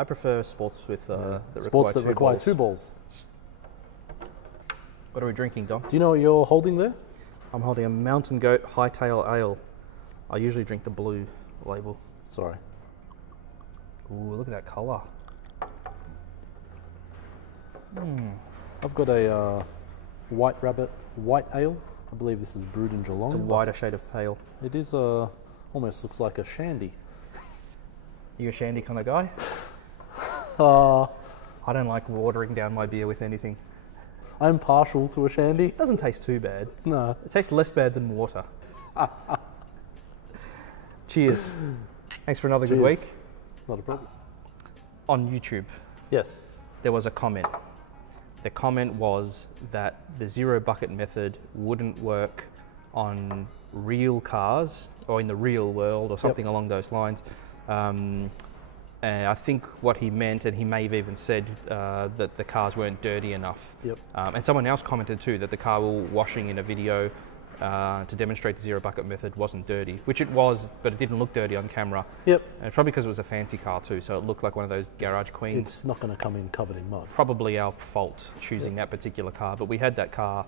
I prefer sports with Sports that require two balls. What are we drinking, Dom? Do you know what you're holding there? I'm holding a Mountain Goat Hightail Ale. I usually drink the blue label. Sorry. Ooh, look at that colour. I've got a White Rabbit White Ale. I believe this is brewed in Geelong. It's a wider shade of pale. It is almost looks like a shandy. You a shandy kind of guy? I don't like watering down my beer with anything. I'm partial to a shandy. It doesn't taste too bad. No. It tastes less bad than water. Cheers. Thanks for another good week. Not a problem. On YouTube, Yes. there was a comment. The comment was that the zero bucket method wouldn't work on real cars or in the real world or something along those lines. And I think what he meant, and he may have even said that the cars weren't dirty enough. Yep. And someone else commented too that the car we were washing in a video to demonstrate the zero bucket method wasn't dirty, which it was, but it didn't look dirty on camera. Yep. And it's probably because it was a fancy car too, so it looked like one of those garage queens. It's not going to come in covered in mud. Probably our fault choosing that particular car, but we had that car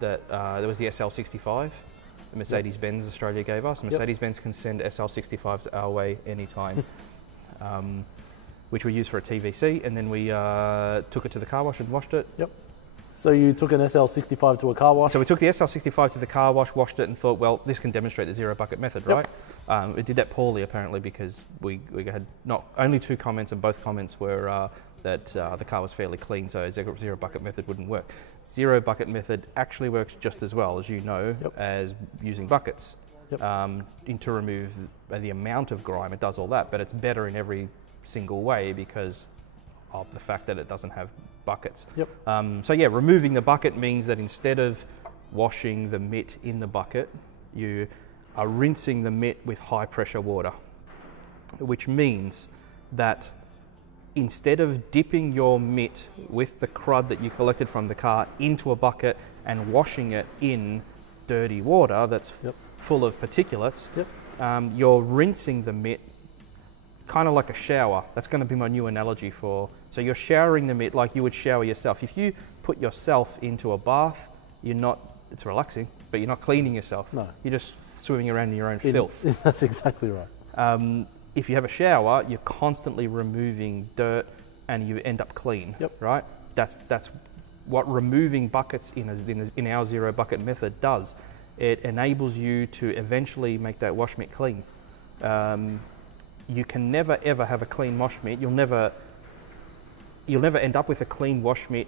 that there was the SL65, the Mercedes-Benz Australia gave us. Mercedes-Benz can send SL65s our way anytime, which we used for a TVC, and then we took it to the car wash and washed it. Yep. So you took an SL65 to a car wash? So we took the SL65 to the car wash, washed it, and thought, well, this can demonstrate the zero bucket method, right? It did that poorly, apparently, because we had not only two comments, and both comments were that the car was fairly clean, so zero bucket method wouldn't work. Zero bucket method actually works just as well, as you know, as using buckets. To remove the amount of grime, it does all that, but it's better in every single way because of the fact that it doesn't have buckets. So yeah, removing the bucket means that instead of washing the mitt in the bucket, you are rinsing the mitt with high pressure water, which means that instead of dipping your mitt with the crud that you collected from the car into a bucket and washing it in dirty water that's full of particulates, you're rinsing the mitt kind of like a shower. That's going to be my new analogy for, so you're showering the mitt like you would shower yourself. If you put yourself into a bath, it's relaxing, but you're not cleaning yourself. No. You're just swimming around in your own filth. That's exactly right. If you have a shower, you're constantly removing dirt and you end up clean, right? That's what removing buckets in our zero bucket method does. It enables you to eventually make that wash mitt clean. You can never ever have a clean wash mitt. You'll never end up with a clean wash mitt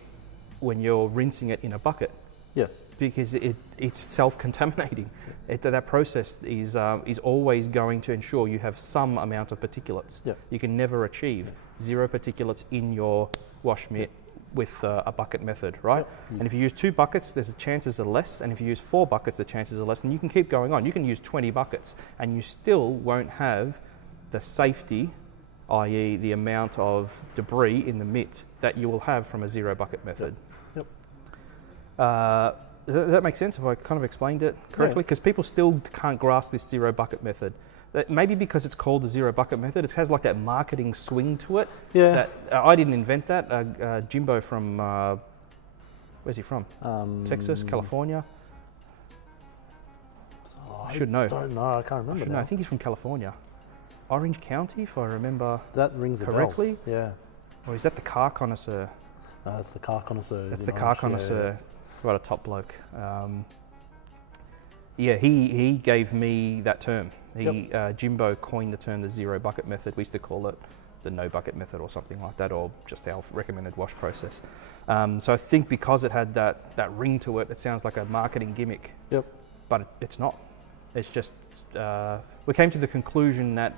when you're rinsing it in a bucket. Yes. Because it's self-contaminating. That process is always going to ensure you have some amount of particulates. You can never achieve zero particulates in your wash mitt with a bucket method, right? And if you use 2 buckets, the chances are less, and if you use 4 buckets, the chances are less, and you can keep going on. You can use 20 buckets, and you still won't have the safety, i.e. the amount of debris in the mitt that you will have from a zero bucket method. Does that make sense if I kind of explained it correctly? Because people still can't grasp this zero bucket method. Maybe because it's called the zero bucket method, it has like that marketing swing to it. I didn't invent that. Jimbo from, where's he from? Texas, California? I should know. I don't know, I can't remember now. I think he's from California. Orange County, if I remember that rings correctly. A bell. Yeah. Or is that the car connoisseur? It's the car connoisseur. That's the car connoisseur. What a top bloke. He gave me that term. Jimbo coined the term the zero bucket method. We used to call it the no bucket method or something like that, or just our recommended wash process. So I think because it had that ring to it, it sounds like a marketing gimmick. But it's not. It's just, we came to the conclusion that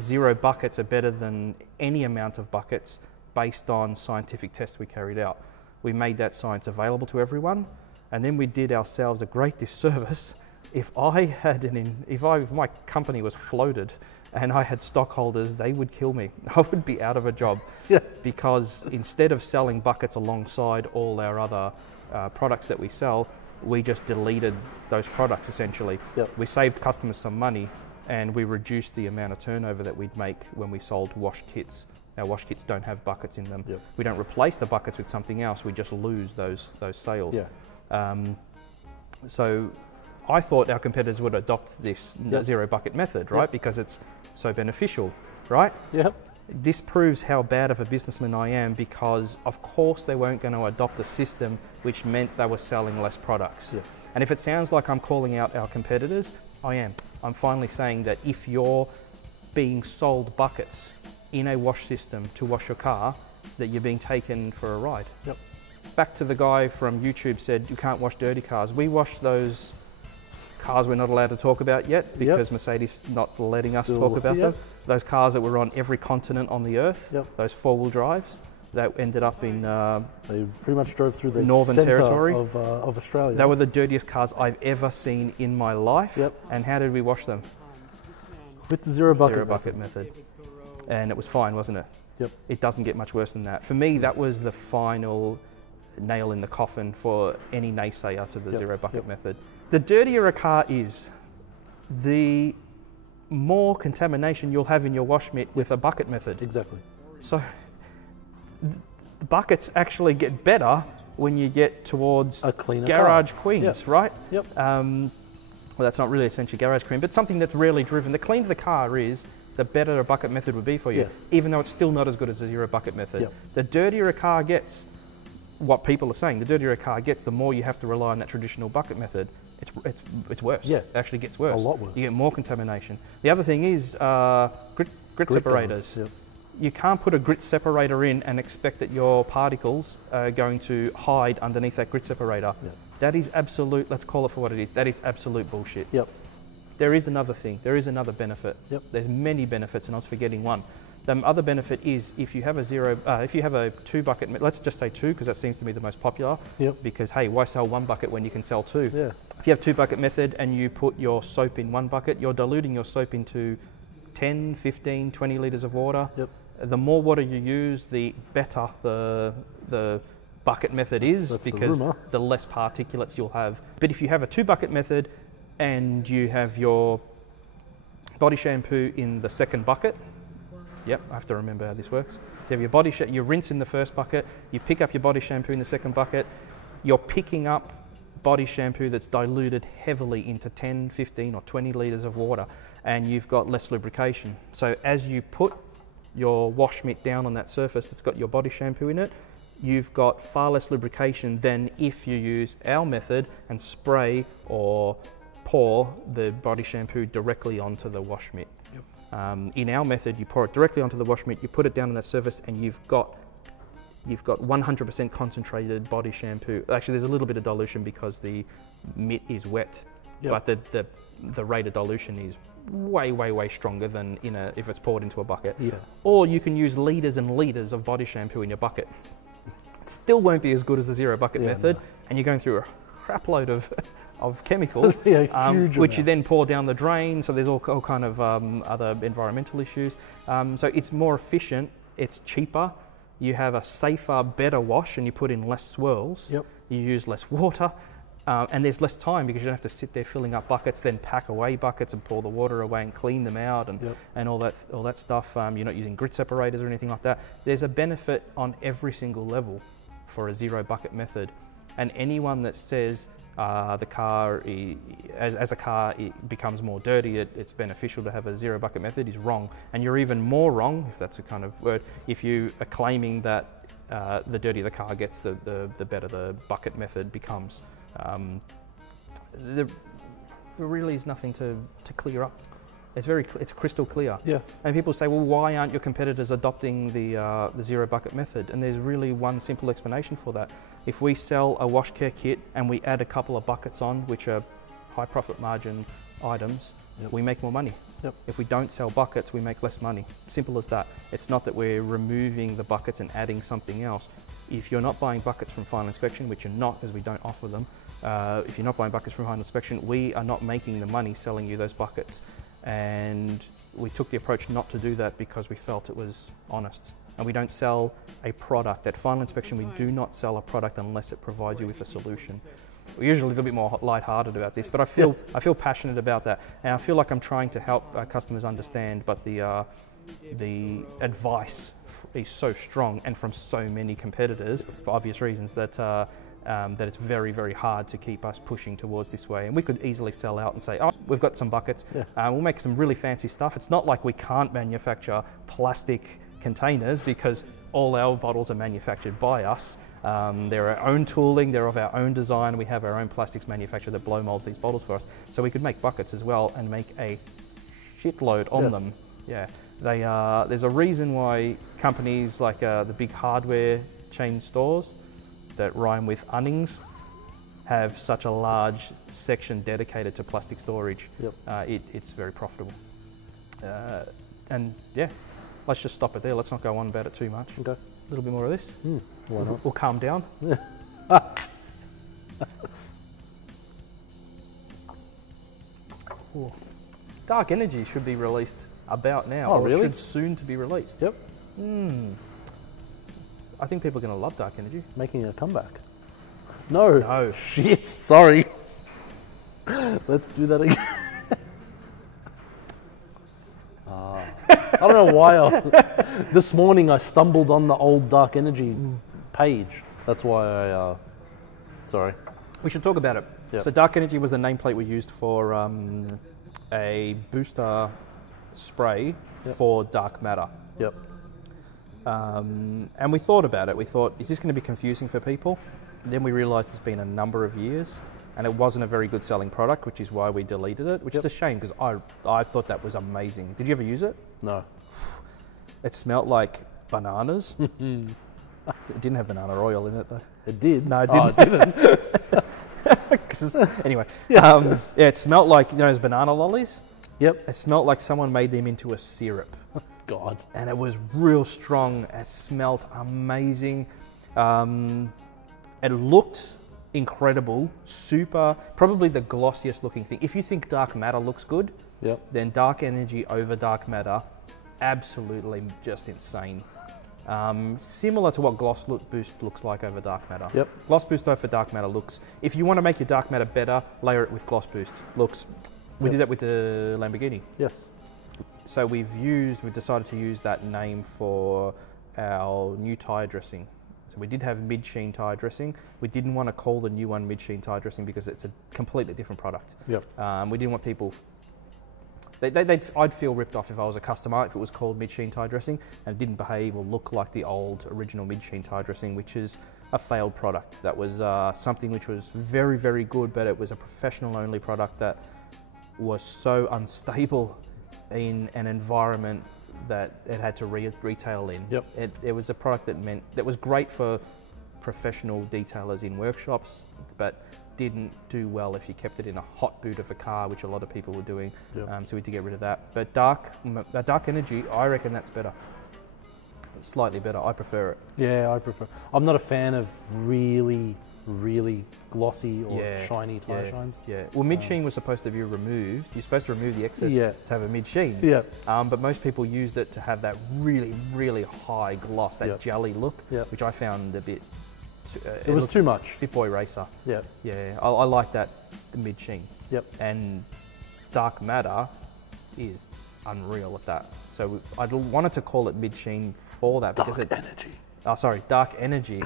zero buckets are better than any amount of buckets based on scientific tests we carried out. We made that science available to everyone, and then we did ourselves a great disservice. If my company was floated and I had stockholders, they would kill me. I would be out of a job because instead of selling buckets alongside all our other products that we sell, we just deleted those products essentially. We saved customers some money, and we reduced the amount of turnover that we'd make when we sold wash kits our wash kits don't have buckets in them. Yep. We don't replace the buckets with something else, we just lose those sales. Yeah. So I thought our competitors would adopt this Yep. zero bucket method, right? Yep. Because it's so beneficial, right? Yep. This proves how bad of a businessman I am, because of course they weren't going to adopt a system which meant they were selling less products. Yep. And if it sounds like I'm calling out our competitors, I am. I'm finally saying that if you're being sold buckets in a wash system to wash your car, that you're being taken for a ride. Yep. Back to the guy from YouTube said you can't wash dirty cars. We wash those cars we're not allowed to talk about yet because Mercedes is not letting us talk about them. Those cars that were on every continent on the earth, those four-wheel drives that ended up in they pretty much drove through the Northern centre Territory of Australia. They were the dirtiest cars I've ever seen in my life. Yep. And how did we wash them? With the zero bucket method. And it was fine, wasn't it? Yep. It doesn't get much worse than that. For me, that was the final nail in the coffin for any naysayer to the zero bucket method. The dirtier a car is, the more contamination you'll have in your wash mitt with a bucket method. Exactly. So the buckets actually get better when you get towards a cleaner garage car. queens, right? Yep. Well, that's not really essentially garage queen, but something that's rarely driven. The cleaner the car is, the better a bucket method would be for you, Yes. even though it's still not as good as a zero bucket method. Yep. The dirtier a car gets, what people are saying, the dirtier a car gets, the more you have to rely on that traditional bucket method. It's worse. Yeah. It actually gets worse. A lot worse. You get more contamination. The other thing is grit separators. Yep. You can't put a grit separator in and expect that your particles are going to hide underneath that grit separator. Yep. That is absolute, let's call it for what it is, that is absolute bullshit. Yep. There is another thing, there is another benefit. Yep. There's many benefits and I was forgetting one. The other benefit is if you have a two bucket, let's just say two because that seems to be the most popular. Yep. Because hey, why sell one bucket when you can sell two? Yeah. If you have two bucket method and you put your soap in one bucket, you're diluting your soap into 10, 15, 20 litres of water. Yep. The more water you use, the better the bucket method is that's because the less particulates you'll have. But if you have a two bucket method and you have your body shampoo in the second bucket, yep, I have to remember how this works. You have your you rinse in the first bucket, you pick up your body shampoo in the second bucket, you're picking up body shampoo that's diluted heavily into 10, 15 or 20 litres of water and you've got less lubrication. So as you put your wash mitt down on that surface that's got your body shampoo in it, you've got far less lubrication than if you use our method and spray or pour the body shampoo directly onto the wash mitt. Yep. In our method, you pour it directly onto the wash mitt, you put it down on that surface and you've got 100% concentrated body shampoo. Actually, there's a little bit of dilution because the mitt is wet, but the rate of dilution is way stronger than if it's poured into a bucket. Yeah. Or you can use litres and litres of body shampoo in your bucket. It still won't be as good as the zero bucket method, and you're going through a crap load of chemicals, which you then pour down the drain. So there's all kind of other environmental issues. So it's more efficient, it's cheaper. You have a safer, better wash, and you put in less swirls. Yep. You use less water. And there's less time because you don't have to sit there filling up buckets, then pack away buckets and pour the water away and clean them out and all that stuff. You're not using grit separators or anything like that. There's a benefit on every single level for a zero bucket method. And anyone that says the car, as a car it becomes more dirty, it's beneficial to have a zero bucket method is wrong. And you're even more wrong, if that's a kind of word, if you are claiming that the dirtier the car gets, the better the bucket method becomes. There really is nothing to clear up. It's crystal clear. Yeah. And people say, well, why aren't your competitors adopting the zero bucket method? And there's really one simple explanation for that. If we sell a wash care kit and we add a couple of buckets on, which are high profit margin items, we make more money. Yep. If we don't sell buckets, we make less money. Simple as that. It's not that we're removing the buckets and adding something else. If you're not buying buckets from final inspection, which you're not because we don't offer them, if you're not buying buckets from final inspection, we are not making the money selling you those buckets. And we took the approach not to do that because we felt it was honest. And we don't sell a product. At final inspection, we do not sell a product unless it provides you with a solution. We're usually a little bit more light-hearted about this, but I feel passionate about that. And I feel like I'm trying to help customers understand, but the advice be so strong and from so many competitors for obvious reasons that that it's very, very hard to keep us pushing towards this way. And we could easily sell out and say, oh, we've got some buckets, we'll make some really fancy stuff. It's not like we can't manufacture plastic containers because all our bottles are manufactured by us. They're our own tooling, they're of our own design. We have our own plastics manufacturer that blow molds these bottles for us. So we could make buckets as well and make a shitload on them. Yeah, there's a reason why companies like the big hardware chain stores that rhyme with unnings have such a large section dedicated to plastic storage. It's very profitable. And yeah, let's just stop it there. Let's not go on about it too much. Okay. A little bit more of this. Why not? We'll calm down. Dark Energy should be released about now. Oh, or really? should soon to be released. Yep. I think people are going to love Dark Energy. Making a comeback. No. No. Shit. Sorry. Let's do that again. I don't know why. This morning I stumbled on the old Dark Energy page. That's why I. Sorry. We should talk about it. Yep. So Dark Energy was the nameplate we used for a booster spray for dark matter. Yep. And we thought about it. We thought, is this going to be confusing for people? Then we realised it's been a number of years and it wasn't a very good selling product, which is why we deleted it, which is a shame because I thought that was amazing. Did you ever use it? No. It smelled like bananas. It didn't have banana oil in it though. It did? No, it didn't. Oh, it didn't. Anyway, yeah, it smelled like, you know, those banana lollies? Yep. It smelled like someone made them into a syrup. God. And it was real strong. It smelled amazing. It looked incredible, super, probably the glossiest looking thing. If you think dark matter looks good, then Dark Energy over dark matter, absolutely just insane. Similar to what Gloss Boost looks like over dark matter. Yep. Gloss Boost over dark matter looks, if you want to make your dark matter better, layer it with Gloss Boost. Looks, we did that with the Lamborghini. Yes. So we decided to use that name for our new tyre dressing. So we did have mid-sheen tyre dressing. We didn't want to call the new one mid-sheen tyre dressing because it's a completely different product. Yep. We didn't want people, I'd feel ripped off if I was a customer if it was called mid-sheen tyre dressing and it didn't behave or look like the old original mid-sheen tyre dressing, which is a failed product. That was something which was very, very good, but it was a professional-only product that was so unstable in an environment that it had to retail in. Yep. It was a product that was great for professional detailers in workshops, but didn't do well if you kept it in a hot boot of a car, which a lot of people were doing. Yep. So we had to get rid of that. But Dark Energy, I reckon that's better. Slightly better. I prefer it. Yeah, I prefer. I'm not a fan of really glossy or shiny tyre shines. Yeah. Well, mid-sheen was supposed to be removed. You're supposed to remove the excess to have a mid-sheen. Yeah. But most people used it to have that really high gloss, that jelly look, which I found a bit. It was too much. Bit boy racer. Yeah. Yeah. I like that, the mid-sheen. Yep. And dark matter is unreal at that. So I wanted to call it mid-sheen for that because Dark Energy. Oh, sorry, Dark Energy.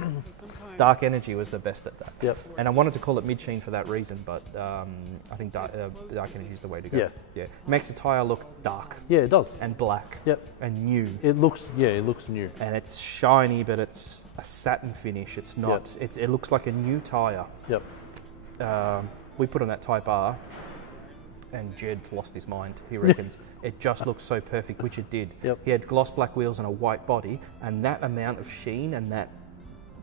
Dark Energy was the best at that. Yep. And I wanted to call it mid-sheen for that reason, but I think Dark Energy is the way to go. Yeah. Yeah. It makes the tyre look dark. Yeah, it does. And black. Yep. And new. It looks new. And it's shiny, but it's a satin finish. It's not. Yep. It looks like a new tyre. Yep. We put on that Type R, and Jed lost his mind. He reckons it just looks so perfect, which it did. Yep. He had gloss black wheels and a white body, and that amount of sheen and that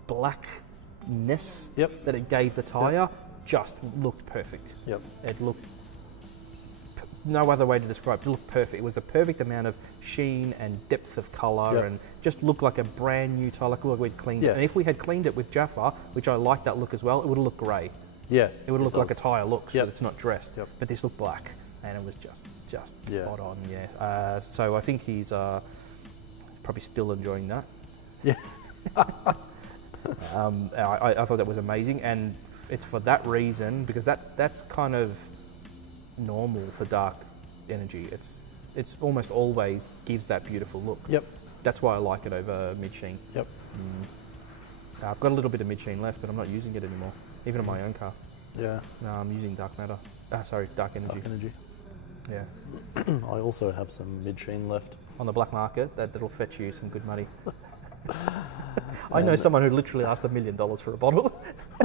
blackness that it gave the tyre just looked perfect. Yep. It looked, no other way to describe it, it looked perfect. It was the perfect amount of sheen and depth of colour and just looked like a brand new tyre, like we'd cleaned it. And if we had cleaned it with Jaffa, which I like that look as well, it would have looked grey. Yeah. It would have looked like a tyre looks, but it's not dressed. Yep. But this looked black, and it was just spot on, so I think he's probably still enjoying that. Yeah. I thought that was amazing, and it's for that reason, because that's kind of normal for Dark Energy. It's almost always gives that beautiful look. Yep. that's why I like it over mid-sheen. Yep. I've got a little bit of mid-sheen left, but I'm not using it anymore, even on my own car. Yeah. No, I'm using dark matter. Sorry, dark energy. Dark energy. Yeah. I also have some mid-sheen left. On the black market, that'll fetch you some good money. I know someone who literally asked $1 million for a bottle.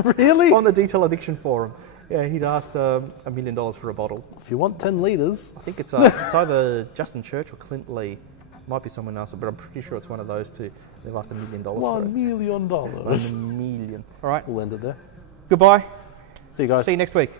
Really? On the Detail Addiction forum. Yeah, he'd asked $1 million for a bottle. If you want 10 litres. I think it's either Justin Church or Clint Lee. Might be someone else, but I'm pretty sure it's one of those two. They've asked $1 million for it. $1 million. $1 million. All right. We'll end it there. Goodbye. See you guys. See you next week.